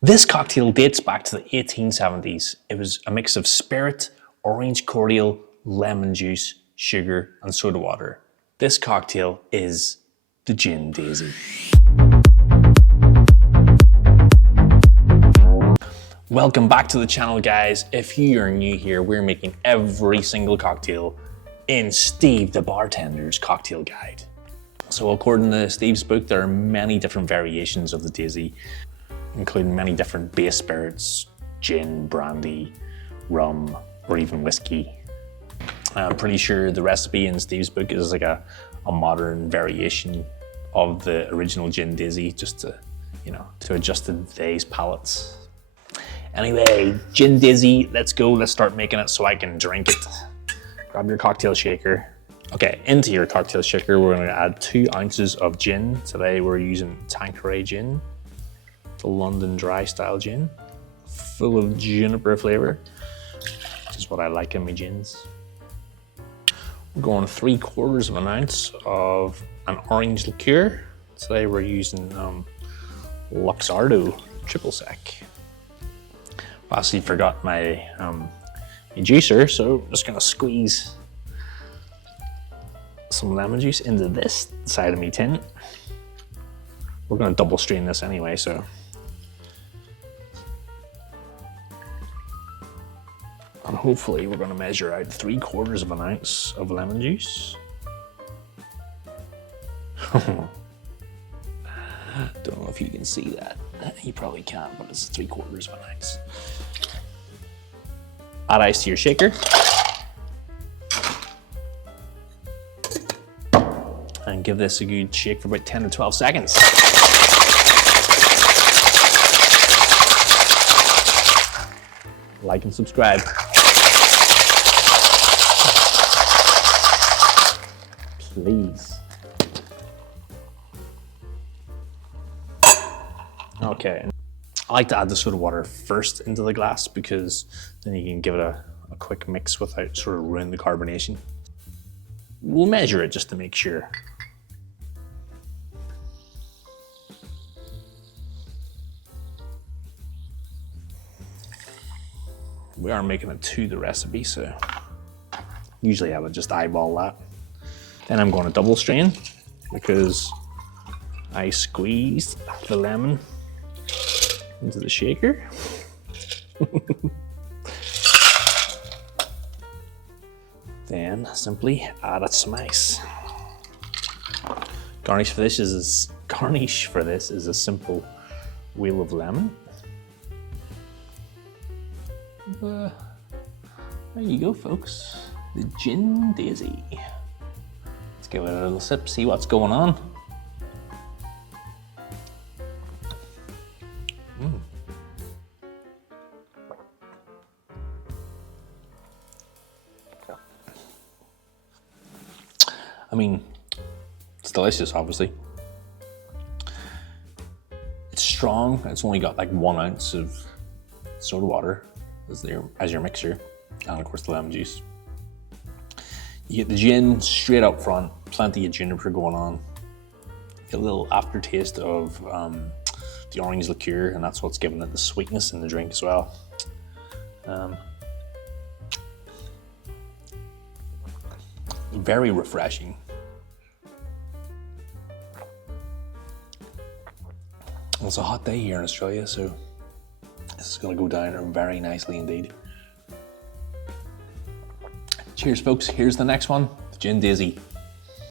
This cocktail dates back to the 1870s. It was a mix of spirit, orange cordial, lemon juice, sugar, and soda water. This cocktail is the Gin Daisy. Welcome back to the channel, guys. If you are new here, we're making every single cocktail in Steve the Bartender's cocktail guide. So according to Steve's book, there are many different variations of the Daisy, including many different base spirits, gin, brandy, rum, or even whiskey. I'm pretty sure the recipe in Steve's book is like a modern variation of the original Gin Daisy, just to, to adjust to today's palates. Anyway, Gin Daisy, let's go. Let's start making it so I can drink it. Grab your cocktail shaker. Okay, into your cocktail shaker, we're gonna add 2 ounces of gin. Today we're using Tanqueray gin, the London dry style gin, full of juniper flavor, which is what I like in my gins. We're going 3/4 of an ounce of an orange liqueur. Today we're using Luxardo triple sec. Lastly, forgot my juicer, so I'm just gonna squeeze some lemon juice into this side of me tin. We're gonna double strain this anyway, so. And hopefully we're gonna measure out 3/4 of an ounce of lemon juice. Don't know if you can see that. You probably can't, but it's 3/4 of an ounce. Add ice to your shaker. And give this a good shake for about 10 to 12 seconds. Like and subscribe. Please. Okay, I like to add the soda water first into the glass because then you can give it a quick mix without sort of ruining the carbonation. We'll measure it just to make sure. We are making it to the recipe, so usually I would just eyeball that. Then I'm going to double strain because I squeezed the lemon into the shaker. Then simply add some ice. Garnish for this is a simple wheel of lemon. There you go, folks. The Gin Daisy. Let's give it a little sip, see what's going on. I mean, it's delicious, obviously. It's strong. It's only got like 1 ounce of soda water as your mixer, and of course the lemon juice. You get the gin straight up front, plenty of juniper going on. Get a little aftertaste of the orange liqueur, and that's what's giving it the sweetness in the drink as well. Very refreshing. Well, it's a hot day here in Australia, so this is going to go down very nicely indeed. Cheers, folks. Here's the next one, the Gin Daisy.